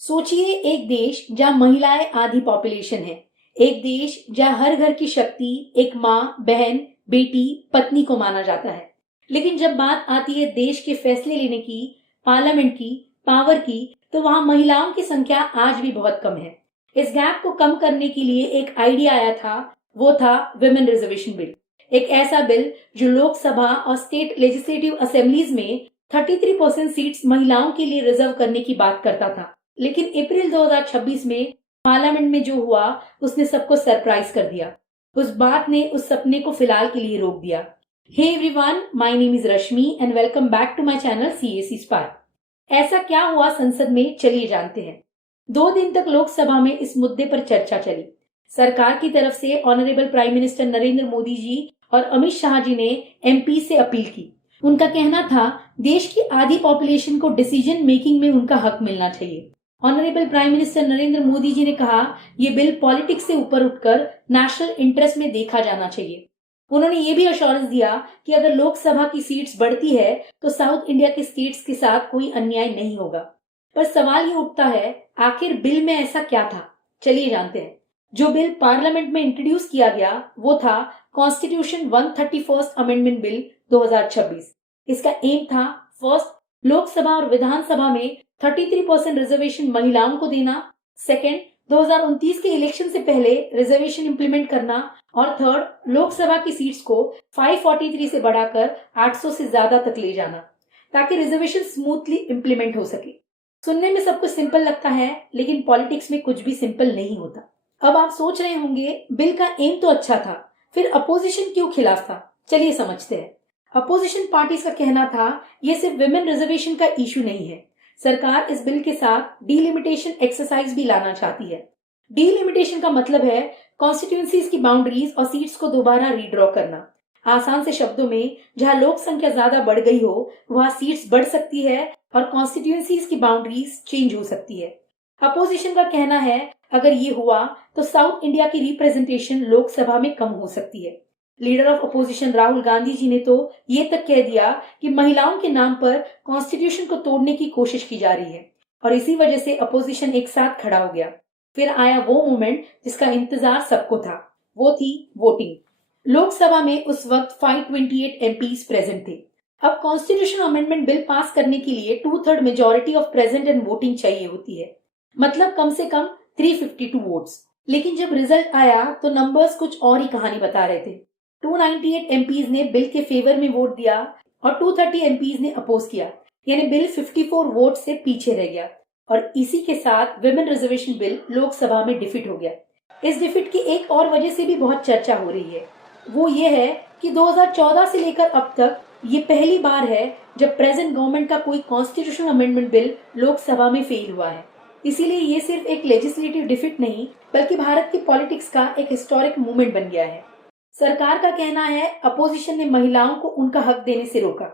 सोचिए एक देश जहां महिलाएं आधी पॉपुलेशन है, एक देश जहां हर घर की शक्ति एक माँ, बहन, बेटी, पत्नी को माना जाता है। लेकिन जब बात आती है देश के फैसले लेने की, पार्लियामेंट की, पावर की, तो वहां महिलाओं की संख्या आज भी बहुत कम है। इस गैप को कम करने के लिए एक आइडिया आया था, वो था विमेन रिजर्वेशन बिल। एक ऐसा बिल जो लोकसभा और स्टेट लेजिस्लेटिव असेंबलीज में 33% सीट्स महिलाओं के लिए रिजर्व करने की बात करता था। लेकिन अप्रैल 2026 में पार्लियामेंट में जो हुआ उसने सबको सरप्राइज कर दिया। उस बात ने उस सपने को फिलहाल के लिए रोक दिया। Hey everyone, my name is Rashmi and welcome back to my channel CAC spark. ऐसा क्या हुआ संसद में, चलिए जानते हैं। 2 दिन तक लोकसभा में इस मुद्दे पर चर्चा चली। सरकार की तरफ से honourable prime minister Narendra Modi ji और अमित शाह जी ने एमपी से अपील की। उनका कहना था देश की आधी पॉपुलेशन को डिसीजन मेकिंग में उनका हक मिलना चाहिए। Honourable prime minister Narendra Modi ji ने कहा ये बिल पॉलिटिक्स से ऊपर उठकर नेशनल इंटरेस्ट में देखा जाना चाहिए। उन्होंने ये भी अश्योरेंस दिया कि अगर लोकसभा की सीट्स बढ़ती है तो साउथ इंडिया के स्टेट्स के साथ कोई अन्याय नहीं होगा। पर सवाल ये उठता है, आखिर बिल में ऐसा क्या था? चलिए जानते हैं। जो बिल पार्लियामेंट में इंट्रोड्यूस किया गया वो था कॉन्स्टिट्यूशन 131 अमेंडमेंट बिल 2026। इसका एम था, फर्स्ट, लोकसभा और विधानसभा में 33% रिजर्वेशन महिलाओं को देना, सेकेंड, 2029 के इलेक्शन से पहले रिजर्वेशन इंप्लीमेंट करना, और थर्ड, लोकसभा की सीट्स को 543 से बढ़ाकर 800 से ज्यादा तक ले जाना, ताकि रिजर्वेशन स्मूथली इंप्लीमेंट हो सके। सुनने में सब कुछ सिंपल लगता है, लेकिन पॉलिटिक्स में कुछ भी सिंपल नहीं होता। अब आप सोच रहे होंगे बिल का एम तो अच्छा था, फिर अपोजिशन क्यों खिलाफ था? चलिए समझते हैं। अपोजिशन पार्टीज का कहना था ये सिर्फ विमेन रिजर्वेशन का इशू नहीं है, सरकार इस बिल के साथ डीलिमिटेशन एक्सरसाइज भी लाना चाहती है। डीलिमिटेशन का मतलब है कॉन्स्टिट्यूएंसीज की बाउंड्रीज और सीट्स को दोबारा रीड्रॉ करना। आसान से शब्दों में, जहां लोक संख्या ज्यादा बढ़ गई हो वहां सीट्स बढ़ सकती है और कॉन्स्टिट्यूएंसीज की बाउंड्रीज चेंज हो सकती है। अपोजिशन का कहना है अगर ये हुआ तो साउथ इंडिया की रिप्रेजेंटेशन लोकसभा में कम हो सकती है। Leader of opposition Rahul Gandhi ji ने तो ये तक कह दिया कि महिलाओं के नाम पर कॉन्स्टिट्यूशन को तोड़ने की कोशिश की जा रही है, और इसी वजह से अपोजिशन एक साथ खड़ा हो गया। फिर आया वो मोमेंट जिसका इंतजार सबको था, वो थी वोटिंग। लोकसभा में उस वक्त 528 एमपीज प्रेजेंट थे। अब कॉन्स्टिट्यूशन अमेंडमेंट बिल पास करने के लिए 2/3 majority of present and voting चाहिए होती है, मतलब कम से कम 352 वोट्स। लेकिन जब रिजल्ट आया तो नंबर्स कुछ और ही कहानी बता रहे थे। 298 एमपीज ने बिल के फेवर में वोट दिया और 230 एमपीज ने अपोज किया, यानी बिल 54 वोट से पीछे रह गया। और इसी के साथ विमेन रिजर्वेशन बिल लोकसभा में डिफीट हो गया। इस डिफीट की एक और वजह से भी बहुत चर्चा हो रही है, वो ये है कि 2014 से लेकर अब तक ये पहली बार है जब प्रेजेंट गवर्नमेंट का कोई कॉन्स्टिट्यूशनल अमेंडमेंट बिल लोकसभा में फेल हुआ है। इसीलिए ये सिर्फ एक लेजिस्लेटिव डिफीट नहीं, बल्कि भारत की पॉलिटिक्स का एक हिस्टोरिक मूवमेंट बन गया है। सरकार का कहना है अपोजिशन ने महिलाओं को उनका हक देने से रोका,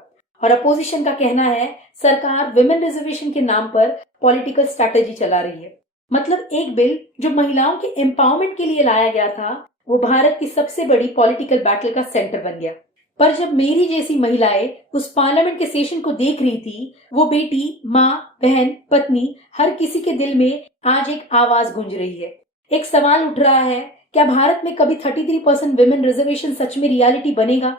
और अपोजिशन का कहना है सरकार विमेन रिजर्वेशन के नाम पर पॉलिटिकल स्ट्रैटेजी चला रही है। मतलब एक बिल जो महिलाओं के एम्पावरमेंट के लिए लाया गया था वो भारत की सबसे बड़ी पॉलिटिकल बैटल का सेंटर बन गया। पर जब मेरी जैसी महिलाएं उस पार्लियामेंट के सेशन को देख रही थी, वो बेटी, माँ, बहन, पत्नी, हर किसी के दिल में आज एक आवाज गूंज रही है। एक सवाल उठ रहा है, क्या भारत में कभी 33% विमेन रिजर्वेशन सच में रियलिटी बनेगा?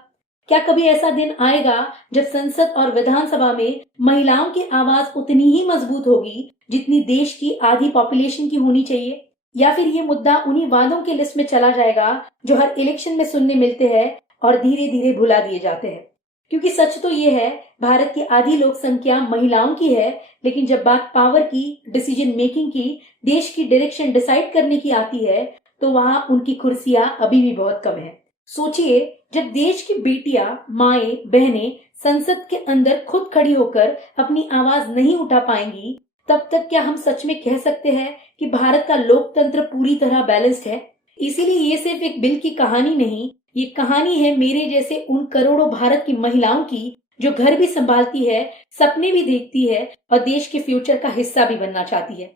क्या कभी ऐसा दिन आएगा जब संसद और विधानसभा में महिलाओं की आवाज उतनी ही मजबूत होगी जितनी देश की आधी पॉपुलेशन की होनी चाहिए? या फिर ये मुद्दा उन्हीं वादों की लिस्ट में चला जाएगा जो हर इलेक्शन में सुनने मिलते हैं और धीरे धीरे भुला दिए जाते हैं? क्योंकि सच तो ये है, भारत की आधी लोक संख्या महिलाओं की है, लेकिन जब बात पावर की, डिसीजन मेकिंग की, देश की डायरेक्शन डिसाइड करने की आती है तो वहां उनकी कुर्सियां अभी भी बहुत कम है। सोचिए, जब देश की बेटियां, माएं, बहनें संसद के अंदर खुद खड़ी होकर अपनी आवाज नहीं उठा पाएंगी, तब तक क्या हम सच में कह सकते हैं कि भारत का लोकतंत्र पूरी तरह बैलेंस्ड है? इसीलिए ये सिर्फ एक बिल की कहानी नहीं, ये कहानी है मेरे जैसे उन करोड़ों भारत की महिलाओं की जो घर भी संभालती है, सपने भी देखती है और देश के फ्यूचर का हिस्सा भी बनना चाहती है।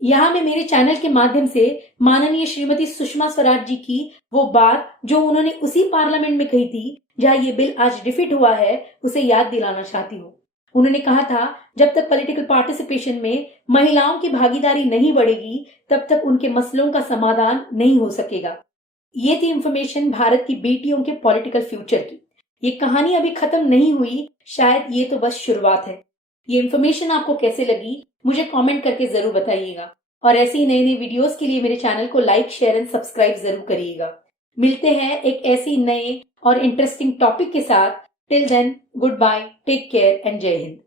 यहाँ मैं मेरे चैनल के माध्यम से माननीय श्रीमती सुषमा स्वराज जी की वो बात जो उन्होंने उसी पार्लियामेंट में कही थी जहाँ ये बिल आज डिफीट हुआ है, उसे याद दिलाना चाहती हूँ। उन्होंने कहा था, जब तक पॉलिटिकल पार्टिसिपेशन में महिलाओं की भागीदारी नहीं बढ़ेगी, तब तक उनके मसलों का समाधान नहीं हो सकेगा। ये थी इंफॉर्मेशन भारत की बेटियों के पॉलिटिकल फ्यूचर की। ये कहानी अभी खत्म नहीं हुई, शायद ये तो बस शुरुआत है। ये इंफॉर्मेशन आपको कैसे लगी, मुझे कमेंट करके जरूर बताइएगा। और ऐसे ही नए नए वीडियोस के लिए मेरे चैनल को लाइक, शेयर एंड सब्सक्राइब जरूर करिएगा। मिलते हैं एक ऐसे ही नए और इंटरेस्टिंग टॉपिक के साथ। Till then, good bye, take care and Jai Hind.